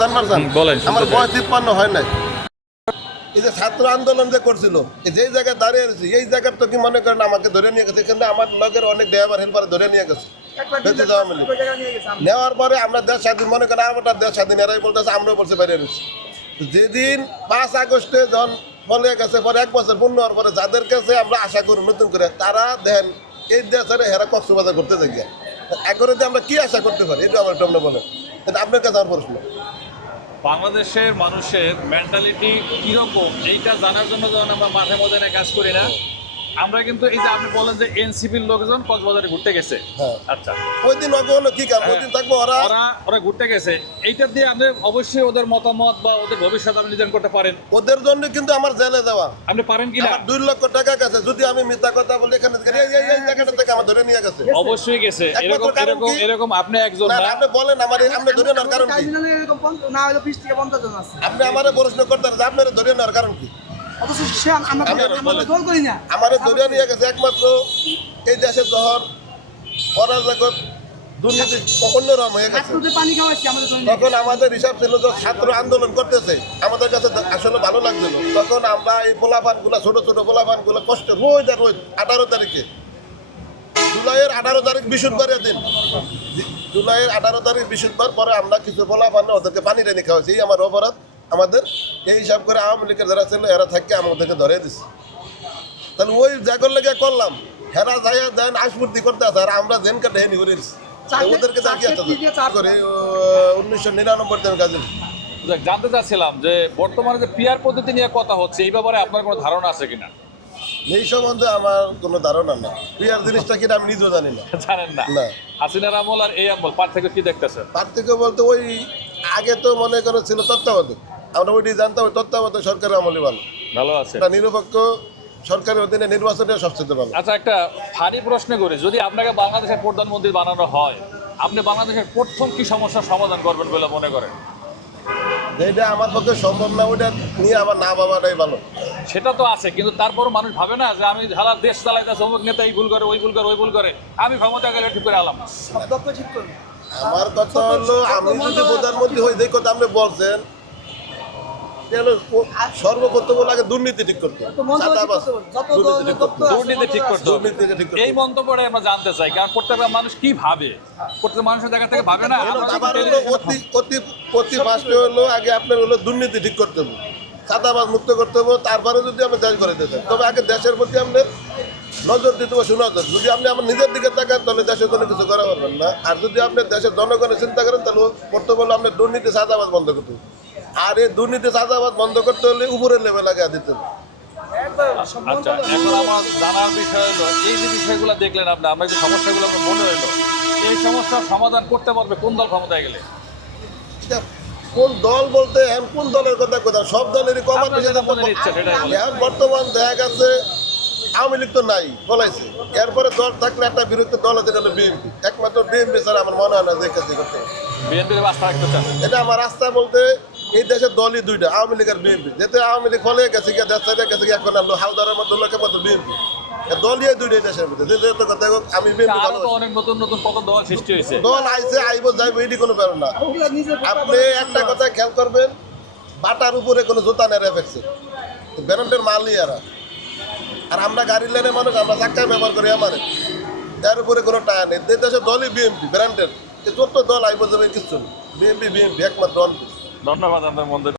জানবার চান? হুম, বলেন, আমার বয়স তিপ্পান্ন হয় নাই। এই যে ছাত্র আন্দোলন যে করছিল এই যে জায়গায় দাঁড়িয়ে রয়েছে এই জায়গার তো কি মনে করেন আমাকে ধরে নিয়ে গেছে? এখানে আমার লগের অনেক ড্রাইভার হেল্পার ধরে নিয়ে গেছে। বেঁচে যাওয়া মিলে। নেওয়ার পরে আমরা দেশ স্বাধীন মনে করেন আমরা দেশ স্বাধীন এরাই বলতেছে আমরাও বলছে বাইরে রয়েছি। যেদিন পাঁচ আগস্টে যখন বলে গেছে পরে এক বছর পূর্ণ হওয়ার পরে যাদের কাছে আমরা আশা করি নতুন করে তারা দেন এই দেশের হেরা কক্সবাজার করতে দেখে যে আমরা কি আশা করতে পারি এটা আমার একটু বলেন এটা আপনার কাছে আমার প্রশ্ন। বাংলাদেশের মানুষের মেন্টালিটি কীরকম? এইটা জানার জন্য যখন আমরা মাঝে মধ্যে কাজ করি না। আমরা কিন্তু এই যে আপনি বলেন যে এনসিপির লোকজন কক্সবাজারে ঘুরতে গেছে। হ্যাঁ। আচ্ছা। ওই দিন হলো কি কাম? ওই দিন থাকব ওরা? ওরা ওরা ঘুরতে গেছে। এইটা দিয়ে আপনি অবশ্যই ওদের মতামত বা ওদের ভবিষ্যৎ আপনি নির্ধারণ করতে পারেন। ওদের জন্য কিন্তু আমার জেলে যাওয়া আপনি পারেন কি না? দুই লক্ষ টাকা গেছে। যদি আমি মিথ্যা কথা বলি এখানে এই জায়গাটা থেকে আমার ধরে নিয়ে গেছে। অবশ্যই গেছে। এরকম এরকম এরকম আপনি একজন না আপনি বলেন আমার আপনি ধরে নেওয়ার কারণ কি? না হলে বিশ থেকে পঞ্চাশ জন আছে আপনি আমারে প্রশ্ন করতেন যে আপনার ধরে নেওয়ার কারণ কি? অথচ সে আমরা আমি আমরা বলেন। দল করি না। আমারে ধরে নিয়ে গেছে একমাত্র এই দেশের যখন অরাজকত দুর্নীতি অন্যরকম হয়ে গেছে। ছাত্রদের পানি খাওয়াচ্ছি আমাদের ধরে তখন আমাদের হিসাব ছিল যে ছাত্র আন্দোলন করতেছে। আমাদের কাছে আসলে ভালো লাগছিল। তখন আমরা এই পোলাপানগুলা ছোট ছোট পোলাপানগুলো কষ্ট রোজ আর রোজ আঠারো তারিখে। জুলাইয়ের আঠারো তারিখ বৃহস্পতিবারের দিন। জুলাইয়ের আঠারো তারিখ বৃহস্পতিবার পরে আমরা কিছু পোলাপান ওদেরকে পানি টেনে খাওয়াছি এই আমার অপরাধ। আমাদের এই হিসাব করে আওয়ামী লীগের যারা ছিল এরা থাকতে আমাদেরকে ধরে দিছে। তাহলে ওই জাগর লেগে করলাম। হেরা যাইয়া দেন আশমূর্তি করতে আছে আর আমরা জেনকে ঢেনি করে। চারটে- ওদেরকে করে উনিশশো নিরানব্বই দিন কাজে জানতে চাচ্ছিলাম যে বর্তমানে যে পিয়ার পদ্ধতি নিয়ে কথা হচ্ছে এই ব্যাপারে আপনার কোনো ধারণা আছে কিনা? এই সম্বন্ধে আমার কোনো ধারণা না পিয়ার জিনিসটা কিনা আমি নিজেও জানি না। জানেন না। না। হাসিনার আমল আর এই আমল পার্থক্য কি দেখতেছেন? পার্থক্য বলতে ওই আগে তো মনে করো ছিল তত্ত্বাবধায়ক। আমরা ওইটি জানতাম তত্ত্বাবধায়ক সরকারের আমলে ভালো। ভালো আছে। এটা নিরপেক্ষ সরকারের অধীনে নির্বাচনে সবচেয়ে ভালো। আচ্ছা একটা ভারী প্রশ্ন করি। যদি আপনাকে বাংলাদেশের প্রধানমন্ত্রী বানানো হয় আপনি বাংলাদেশের প্রথম কি সমস্যার সমাধান করবেন বলে মনে করেন? যেটা আমার পক্ষে সম্ভব না ওইটা নিয়ে আমার না বাবাটাই ভালো। সেটা তো আছে কিন্তু তারপরও মানুষ ভাবে না যে আমি সারা দেশ চালাইতেছে অমুক নেতা এই ভুল করে ওই ভুল করে ওই ভুল করে। আমি ক্ষমতা গেলে ঠিক করে আলাম। আমার কথা হলো আমি যদি প্রধানমন্ত্রী হই যে কথা আপনি বলছেন আগে দুর্নীতি ঠিক করতে করতে দুর্নীতি ঠিক এই মন্তব্যটা আমরা জানতে চাই কারণ প্রত্যেকটা মানুষ কি ভাবে? প্রত্যেক মানুষের জায়গা থেকে ভাবে না হলো ফার্স্টে আগে আপনার হলো দুর্নীতি ঠিক করতে হবে। চাঁদাবাজ মুক্ত করতে হবে তারপরে যদি আমি দেশ করে দিতে তবে আগে দেশের প্রতি আপনার নজর দিতে হবে সুনজর যদি আপনি আমার নিজের দিকে তাকান তাহলে দেশের জন্য কিছু করা পারবেন না। আর যদি আপনি দেশের জনগণের চিন্তা করেন তাহলে করতে হলো আপনার দুর্নীতি চাঁদাবাজ বন্ধ করতে হবে। আর এই দুর্নীতি চাঁদাবাজ বন্ধ করতে হলে উপরের লেভেল আগে দিতে হবে আচ্ছা এখন আমার জানার বিষয় হলো এই যে বিষয়গুলো দেখলেন আপনি আমরা যে সমস্যাগুলো আপনার মনে হলো এই সমস্যার সমাধান করতে পারবে কোন দল ক্ষমতায় গেলে? এটা কোন দল বলতে এখন কোন দলের কথা সব দলেরই কমার মনে। এখন বর্তমান দেখা গেছে আওয়ামী লীগ তো নাই বলাইছে। এরপরে দল থাকলে একটা বিরুদ্ধে দল আছে হলো বিএনপি একমাত্র বিএনপি ছাড়া আমার মনে হয় না যে করতে বিএনপির আস্থা রাখতে চান? এটা আমার রাস্তা বলতে এই দেশের দলই দুইটা আওয়ামী লীগ আর বিএনপি। যেতে আওয়ামী লীগ ফলে গেছে গিয়ে দেশ ছেড়ে গেছে গিয়ে এখন আলো হালদারের মধ্যে লোকে মতো বিএনপি। দলই দুইটাই দেশের মধ্যে। যে কথা হোক, আমি বিএনপি অনেক নতুন নতুন কত দল সৃষ্টি হয়েছে। দল আইছে আইব যাইব এটি কোনো ব্যাপার না। আপনি একটা কথা খেয়াল করবেন বাটার উপরে কোনো জুতা নেড়ে ফেকছে ব্র্যান্ডের মালই এরা। আর আমরা গাড়ি লেনে মানুষ আমরা চাক্কায় ব্যবহার করি আমার। তার উপরে কোনো টায়ার নেই। দেশের দলই বিএনপি ব্র্যান্ডের যত দল আইব যাবে কিছু বিএনপি বিএনপি একমাত্র অন্য ধন্যবাদ আপনার মন্তব্য